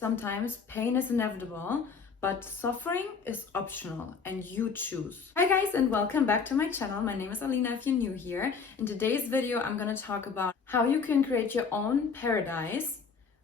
Sometimes pain is inevitable, but suffering is optional and you choose. Hi guys, and welcome back to my channel. My name is Alina if you're new here. In today's video, I'm gonna talk about how you can create your own paradise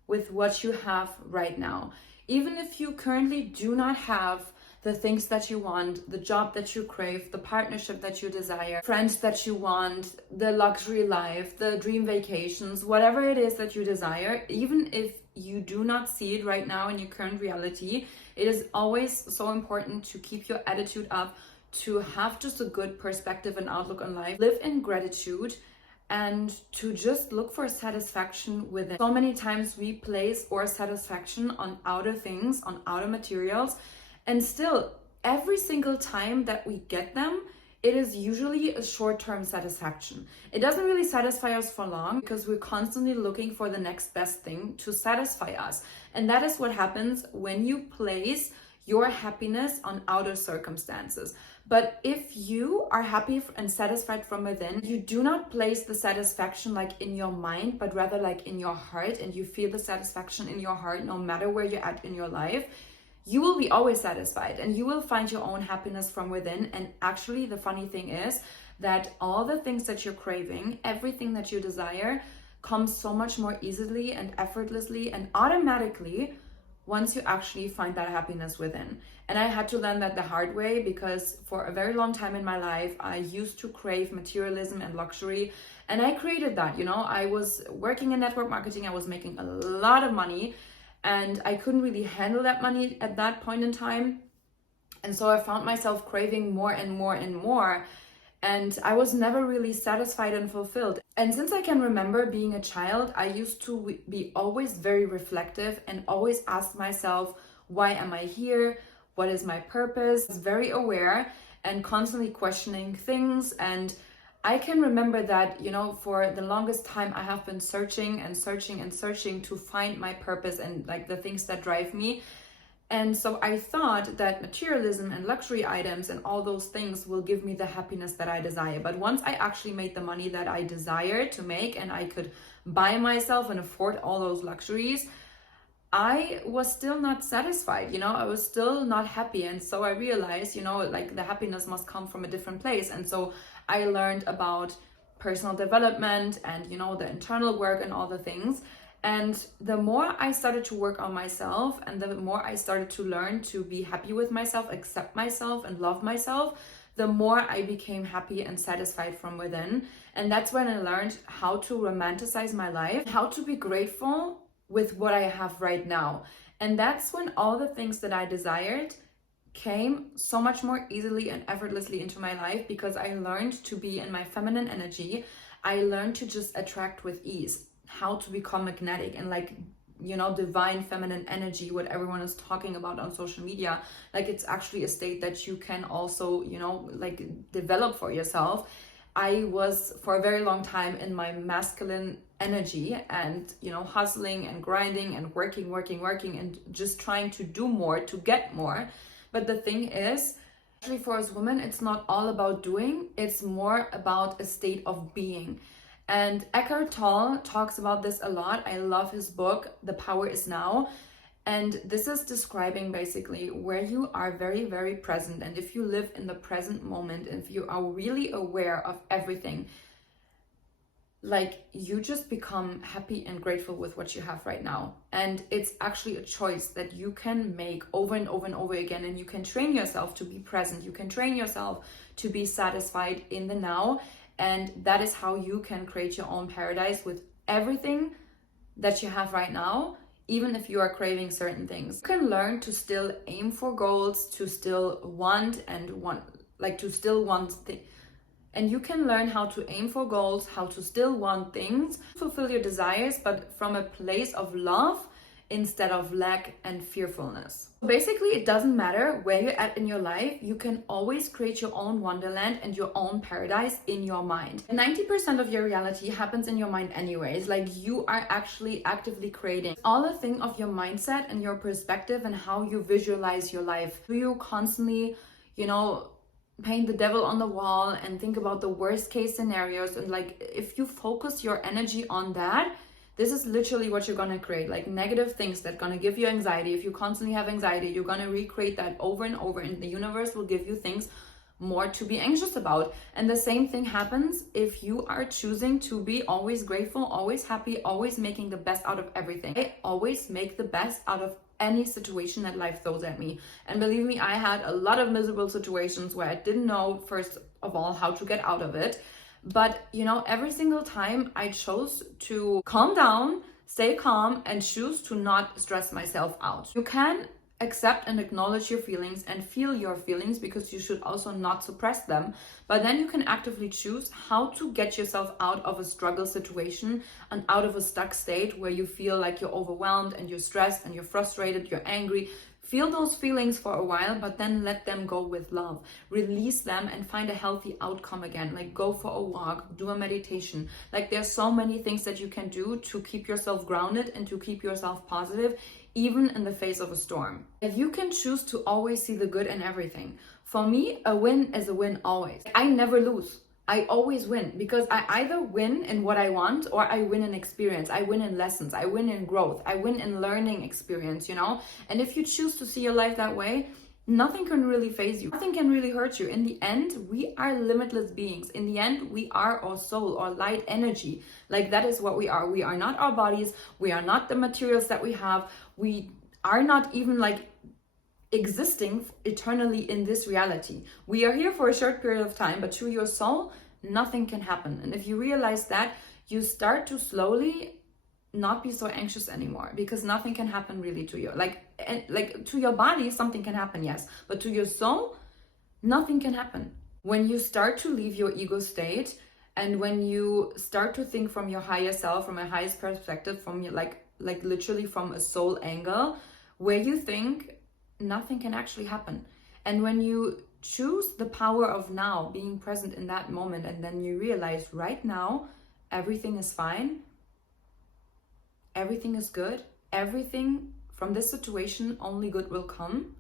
with what you have right now. Even if you currently do not have the things that you want, the job that you crave, the partnership that you desire, friends that you want, the luxury life, the dream vacations, whatever it is that you desire, even if you do not see it right now in your current reality, it is always so important to keep your attitude up, to have just a good perspective and outlook on life, live in gratitude, and to just look for satisfaction within. So many times we place our satisfaction on outer things, on outer materials, and still every single time that we get them, it is usually a short-term satisfaction. It doesn't really satisfy us for long because we're constantly looking for the next best thing to satisfy us. And that is what happens when you place your happiness on outer circumstances. But if you are happy and satisfied from within, you do not place the satisfaction like in your mind, but rather like in your heart, and you feel the satisfaction in your heart no matter where you're at in your life, you will be always satisfied and you will find your own happiness from within. And actually, the funny thing is that all the things that you're craving, everything that you desire, comes so much more easily and effortlessly and automatically once you actually find that happiness within. And I had to learn that the hard way because for a very long time in my life, I used to crave materialism and luxury. And I created that, I was working in network marketing, I was making a lot of money, and I couldn't really handle that money at that point in time. And so I found myself craving more and more and more. And I was never really satisfied and fulfilled. And since I can remember being a child, I used to be always very reflective and always ask myself, why am I here? What is my purpose? Very aware and constantly questioning things. And I can remember that, for the longest time, I have been searching and searching and searching to find my purpose and like the things that drive me. And so I thought that materialism and luxury items and all those things will give me the happiness that I desire. But once I actually made the money that I desired to make and I could buy myself and afford all those luxuries, I was still not satisfied, I was still not happy. And so I realized, like the happiness must come from a different place. And so I learned about personal development and, the internal work and all the things. And the more I started to work on myself and the more I started to learn to be happy with myself, accept myself and love myself, the more I became happy and satisfied from within. And that's when I learned how to romanticize my life, how to be grateful with what I have right now. And that's when all the things that I desired came so much more easily and effortlessly into my life because I learned to be in my feminine energy. I learned to just attract with ease, how to become magnetic and divine feminine energy, what everyone is talking about on social media. Like it's actually a state that you can also, develop for yourself. I was for a very long time in my masculine energy and, hustling and grinding and working and just trying to do more to get more. But the thing is, actually for us women, it's not all about doing, it's more about a state of being. And Eckhart Tolle talks about this a lot. I love his book, The Power Is Now. And this is describing basically where you are very, very present. And if you live in the present moment, if you are really aware of everything, like you just become happy and grateful with what you have right now. And it's actually a choice that you can make over and over and over again. And you can train yourself to be present. You can train yourself to be satisfied in the now. And that is how you can create your own paradise with everything that you have right now, even if you are craving certain things. You can learn to still aim for goals, to still want things. And you can learn how to aim for goals, how to still want things, fulfill your desires, but from a place of love instead of lack and fearfulness. Basically, it doesn't matter where you're at in your life, you can always create your own wonderland and your own paradise in your mind. 90% of your reality happens in your mind anyways, like you are actually actively creating all the thing of your mindset and your perspective and how you visualize your life. Do you constantly, paint the devil on the wall and think about the worst case scenarios? And if you focus your energy on that, This is literally what you're gonna create, like negative things that gonna give you anxiety. If you constantly have anxiety, you're gonna recreate that over and over, and the universe will give you things more to be anxious about. And the same thing happens if you are choosing to be always grateful, always happy, always making the best out of everything. I always make the best out of any situation that life throws at me. And believe me, I had a lot of miserable situations where I didn't know, first of all, how to get out of it. But you know, every single time I chose to calm down, stay calm, and choose to not stress myself out. You can accept and acknowledge your feelings and feel your feelings, because you should also not suppress them. But then you can actively choose how to get yourself out of a struggle situation and out of a stuck state where you feel like you're overwhelmed and you're stressed and you're frustrated, you're angry. Feel those feelings for a while, but then let them go with love. Release them and find a healthy outcome again. Like go for a walk, do a meditation. Like there's so many things that you can do to keep yourself grounded and to keep yourself positive, even in the face of a storm. If you can choose to always see the good in everything. For me, a win is a win always. I never lose. I always win, because I either win in what I want or I win in experience. I win in lessons. I win in growth. I win in learning experience, you know? And if you choose to see your life that way, nothing can really faze you. Nothing can really hurt you. In the end, we are limitless beings. In the end, we are our soul, our light energy. Like that is what we are. We are not our bodies. We are not the materials that we have. We are not even like existing eternally in this reality. We are here for a short period of time, but to your soul, nothing can happen. And if you realize that, you start to slowly not be so anxious anymore, because nothing can happen really to you. Like to your body, something can happen, yes, but to your soul, nothing can happen. When you start to leave your ego state, and when you start to think from your higher self, from a highest perspective, from your like literally from a soul angle, where you think nothing can actually happen. And when you choose the power of now, being present in that moment, and then you realize right now everything is fine, everything is good, everything from this situation, only good will come,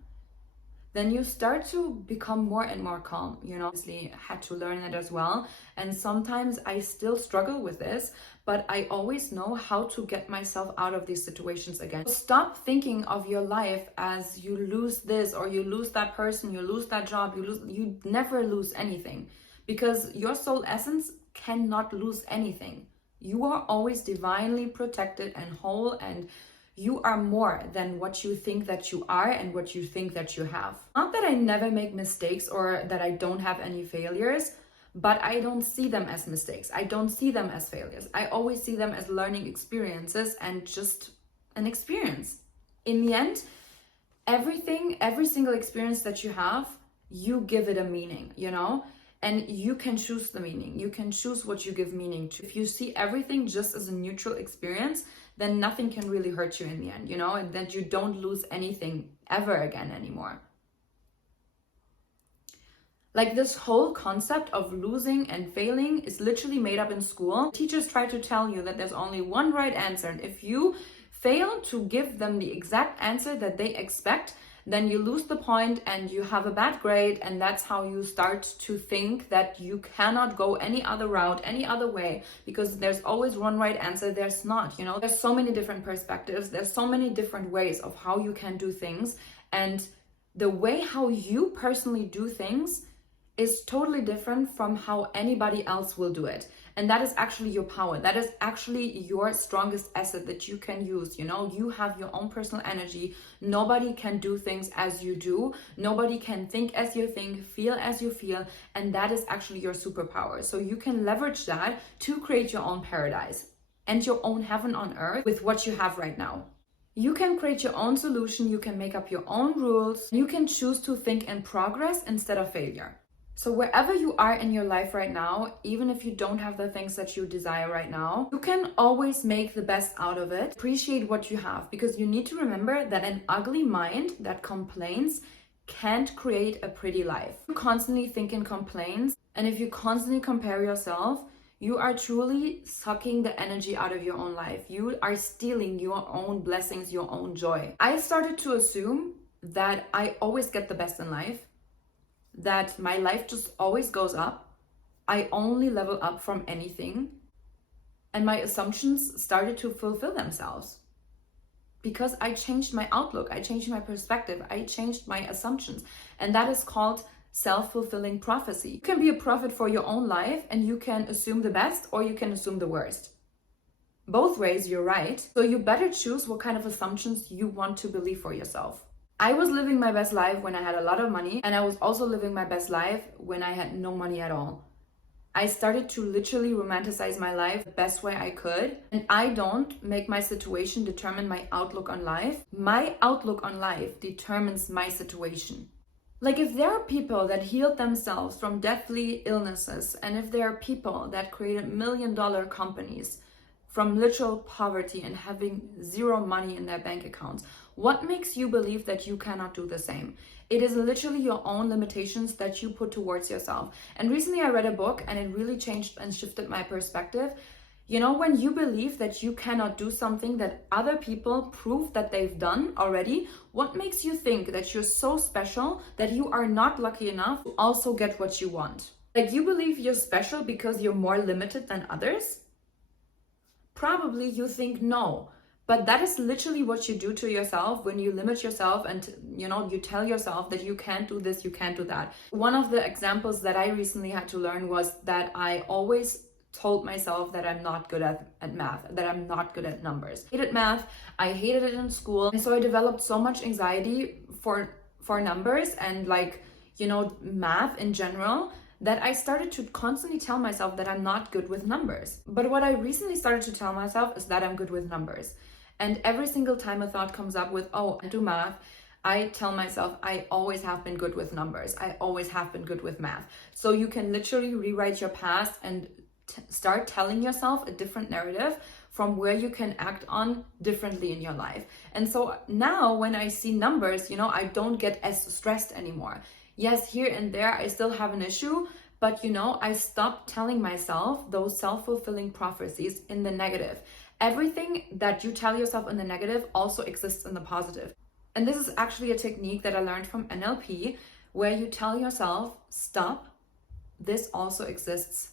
then you start to become more and more calm. You know, obviously I had to learn it as well. And sometimes I still struggle with this, but I always know how to get myself out of these situations again. Stop thinking of your life as you lose this or you lose that person, you lose that job, you never lose anything, because your soul essence cannot lose anything. You are always divinely protected and whole, and you are more than what you think that you are and what you think that you have. Not that I never make mistakes or that I don't have any failures, but I don't see them as mistakes. I don't see them as failures. I always see them as learning experiences and just an experience. In the end, every single experience that you have, you give it a meaning, you know? And you can choose the meaning. You can choose what you give meaning to. If you see everything just as a neutral experience, then nothing can really hurt you in the end, you know, and that you don't lose anything ever again anymore. Like this whole concept of losing and failing is literally made up in school. Teachers try to tell you that there's only one right answer, and if you fail to give them the exact answer that they expect, then you lose the point and you have a bad grade, and that's how you start to think that you cannot go any other route, any other way, because there's always one right answer. There's not, you know, there's so many different perspectives, there's so many different ways of how you can do things, and the way how you personally do things is totally different from how anybody else will do it. And that is actually your power. That is actually your strongest asset that you can use. You know, you have your own personal energy. Nobody can do things as you do. Nobody can think as you think, feel as you feel. And that is actually your superpower. So you can leverage that to create your own paradise and your own heaven on earth with what you have right now. You can create your own solution. You can make up your own rules. You can choose to think in progress instead of failure. So wherever you are in your life right now, even if you don't have the things that you desire right now, you can always make the best out of it. Appreciate what you have, because you need to remember that an ugly mind that complains can't create a pretty life. You constantly think in complaints, and if you constantly compare yourself, you are truly sucking the energy out of your own life. You are stealing your own blessings, your own joy. I started to assume that I always get the best in life, that my life just always goes up. I only level up from anything. and my assumptions started to fulfill themselves. Because I changed my outlook, I changed my perspective, I changed my assumptions. And that is called self-fulfilling prophecy. You can be a prophet for your own life and you can assume the best or you can assume the worst. Both ways, you're right. So you better choose what kind of assumptions you want to believe for yourself. I was living my best life when I had a lot of money, and I was also living my best life when I had no money at all. I started to literally romanticize my life the best way I could. And I don't make my situation determine my outlook on life. My outlook on life determines my situation. Like, if there are people that healed themselves from deathly illnesses, and if there are people that created million-dollar companies from literal poverty and having zero money in their bank accounts, what makes you believe that you cannot do the same? It is literally your own limitations that you put towards yourself. And recently I read a book and it really changed and shifted my perspective. You know, when you believe that you cannot do something that other people prove that they've done already, what makes you think that you're so special that you are not lucky enough to also get what you want? Like, you believe you're special because you're more limited than others? Probably you think no. But that is literally what you do to yourself when you limit yourself and, you tell yourself that you can't do this, you can't do that. One of the examples that I recently had to learn was that I always told myself that I'm not good at math, that I'm not good at numbers. I hated math, I hated it in school. And so I developed so much anxiety for numbers and math in general, that I started to constantly tell myself that I'm not good with numbers. But what I recently started to tell myself is that I'm good with numbers. And every single time a thought comes up with, oh, I do math, I tell myself I always have been good with numbers. I always have been good with math. So you can literally rewrite your past and start telling yourself a different narrative from where you can act on differently in your life. And so now when I see numbers, I don't get as stressed anymore. Yes, here and there I still have an issue, but I stopped telling myself those self-fulfilling prophecies in the negative. Everything that you tell yourself in the negative also exists in the positive. And this is actually a technique that I learned from NLP, where you tell yourself, stop, this also exists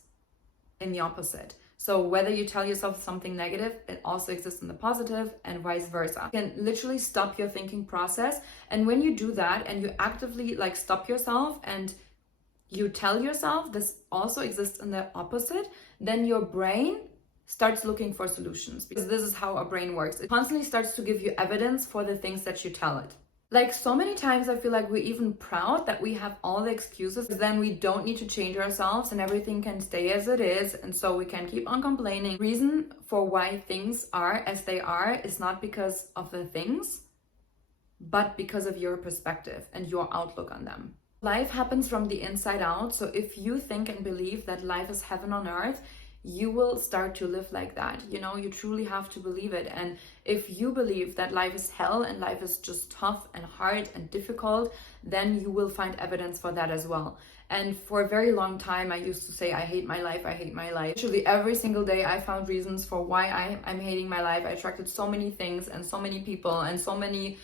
in the opposite. So whether you tell yourself something negative, it also exists in the positive, and vice versa. You can literally stop your thinking process. And when you do that and you actively stop yourself and you tell yourself this also exists in the opposite, then your brain starts looking for solutions, because this is how our brain works. It constantly starts to give you evidence for the things that you tell it. Like, so many times I feel like we're even proud that we have all the excuses, then we don't need to change ourselves and everything can stay as it is, and so we can keep on complaining. Reason for why things are as they are is not because of the things, but because of your perspective and your outlook on them. Life happens from the inside out, so if you think and believe that life is heaven on earth, you will start to live like that. You truly have to believe it. And if you believe that life is hell and life is just tough and hard and difficult, then you will find evidence for that as well. And for a very long time, I used to say, I hate my life, I hate my life. Literally every single day, I found reasons for why I'm hating my life. I attracted so many things and so many people and so many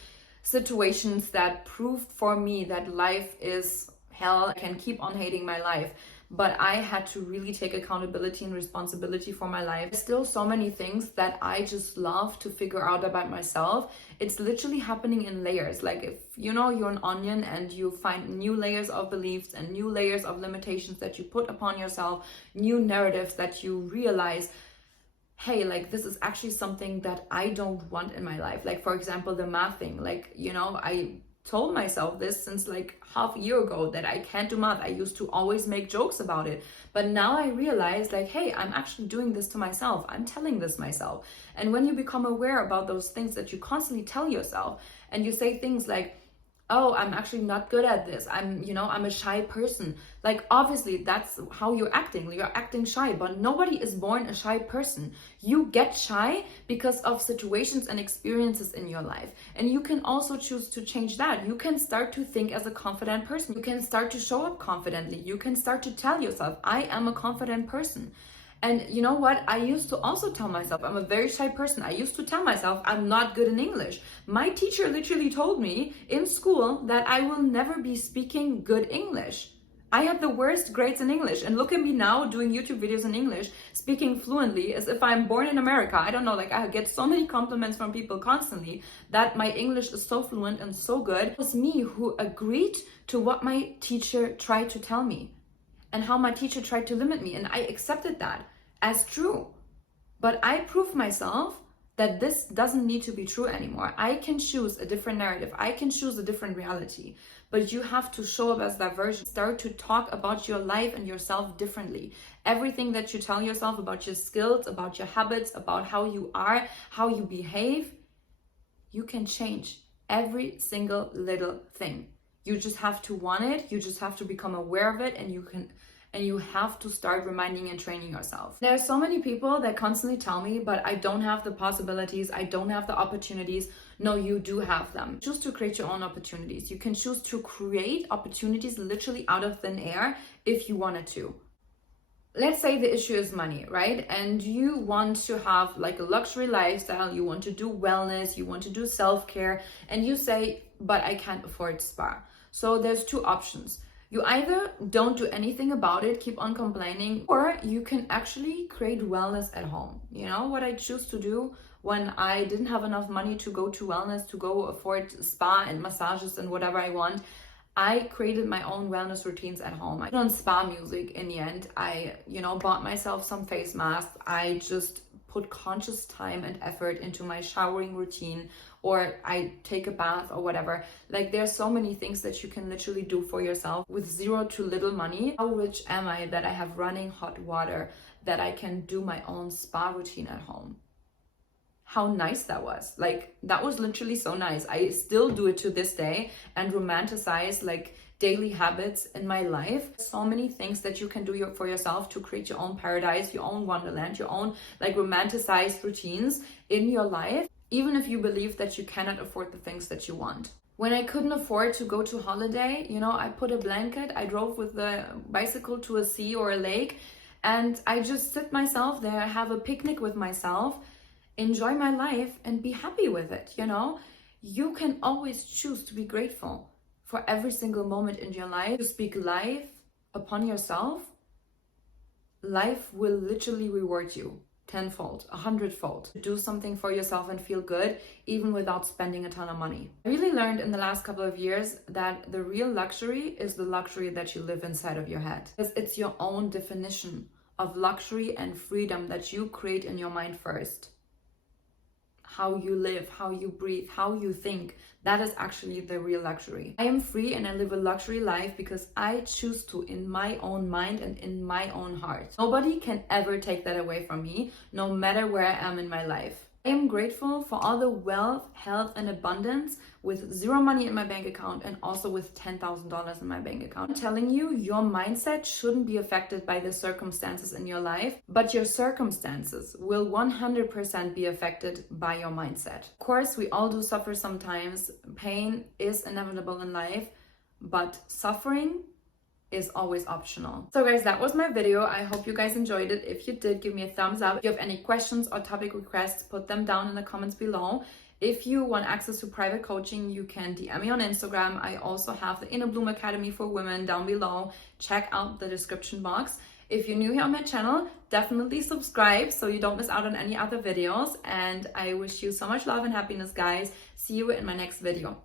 situations that proved for me that life is hell. I can keep on hating my life. But I had to really take accountability and responsibility for my life. There's still so many things that I just love to figure out about myself. It's literally happening in layers. Like, if you're an onion and you find new layers of beliefs and new layers of limitations that you put upon yourself, new narratives that you realize, hey, this is actually something that I don't want in my life. Like, for example, the math thing. I told myself this since half a year ago, that I can't do math. I used to always make jokes about it. But now I realize hey, I'm actually doing this to myself. I'm telling this myself. And when you become aware about those things that you constantly tell yourself, and you say things like, oh, I'm actually not good at this. I'm a shy person. Obviously that's how you're acting. You're acting shy, but nobody is born a shy person. You get shy because of situations and experiences in your life. And you can also choose to change that. You can start to think as a confident person. You can start to show up confidently. You can start to tell yourself, I am a confident person. And you know what? I used to also tell myself I'm a very shy person. I used to tell myself I'm not good in English. My teacher literally told me in school that I will never be speaking good English. I had the worst grades in English, and look at me now doing YouTube videos in English, speaking fluently as if I'm born in America. I don't know, like I get so many compliments from people constantly that my English is so fluent and so good. It was me who agreed to what my teacher tried to tell me and how my teacher tried to limit me, and I accepted that as true. But I proved myself that this doesn't need to be true anymore. I can choose a different narrative. I can choose a different reality. But you have to show up as that version. Start to talk about your life and yourself differently. Everything that you tell yourself about your skills, about your habits, about how you are, how you behave, you can change every single little thing. You just have to want it. You just have to become aware of it, and you have to start reminding and training yourself. There are so many people that constantly tell me, but I don't have the possibilities, I don't have the opportunities. No, you do have them. Choose to create your own opportunities. You can choose to create opportunities literally out of thin air if you wanted to. Let's say the issue is money, right? And you want to have like a luxury lifestyle, you want to do wellness, you want to do self-care, and you say, but I can't afford spa. So there's two options. You either don't do anything about it, keep on complaining, or you can actually create wellness at home. You know what I choose to do when I didn't have enough money to go to wellness, to go afford spa and massages and whatever I want? I created my own wellness routines at home. I put on spa music in the end. I, bought myself some face masks. I just put conscious time and effort into my showering routine, or I take a bath or whatever. Like there's so many things that you can literally do for yourself with zero to little money. How rich am I that I have running hot water, that I can do my own spa routine at home? How nice that was. Like that was literally so nice. I still do it to this day and romanticize like daily habits in my life. So many things that you can do for yourself to create your own paradise, your own wonderland, your own like romanticized routines in your life, even if you believe that you cannot afford the things that you want. When I couldn't afford to go to holiday, I put a blanket, I drove with the bicycle to a sea or a lake, and I just sit myself there, have a picnic with myself, enjoy my life and be happy with it. You can always choose to be grateful for every single moment in your life. To speak life upon yourself, life will literally reward you tenfold, 100-fold. Do something for yourself and feel good, even without spending a ton of money. I really learned in the last couple of years that the real luxury is the luxury that you live inside of your head. Because it's your own definition of luxury and freedom that you create in your mind first. How you live, how you breathe, how you think, that is actually the real luxury. I am free and I live a luxury life because I choose to in my own mind and in my own heart. Nobody can ever take that away from me, no matter where I am in my life. I am grateful for all the wealth, health, and abundance with zero money in my bank account and also with $10,000 in my bank account. I'm telling you, your mindset shouldn't be affected by the circumstances in your life, but your circumstances will 100% be affected by your mindset. Of course, we all do suffer sometimes. Pain is inevitable in life, but suffering is always optional. So guys, that was my video. I hope you guys enjoyed it. If you did, give me a thumbs up. If you have any questions or topic requests, put them down in the comments below. If you want access to private coaching, you can DM me on Instagram. I also have the Inner Bloom Academy for Women down below. Check out the description box. If you're new here on my channel, definitely subscribe so you don't miss out on any other videos. And I wish you so much love and happiness, guys. See you in my next video.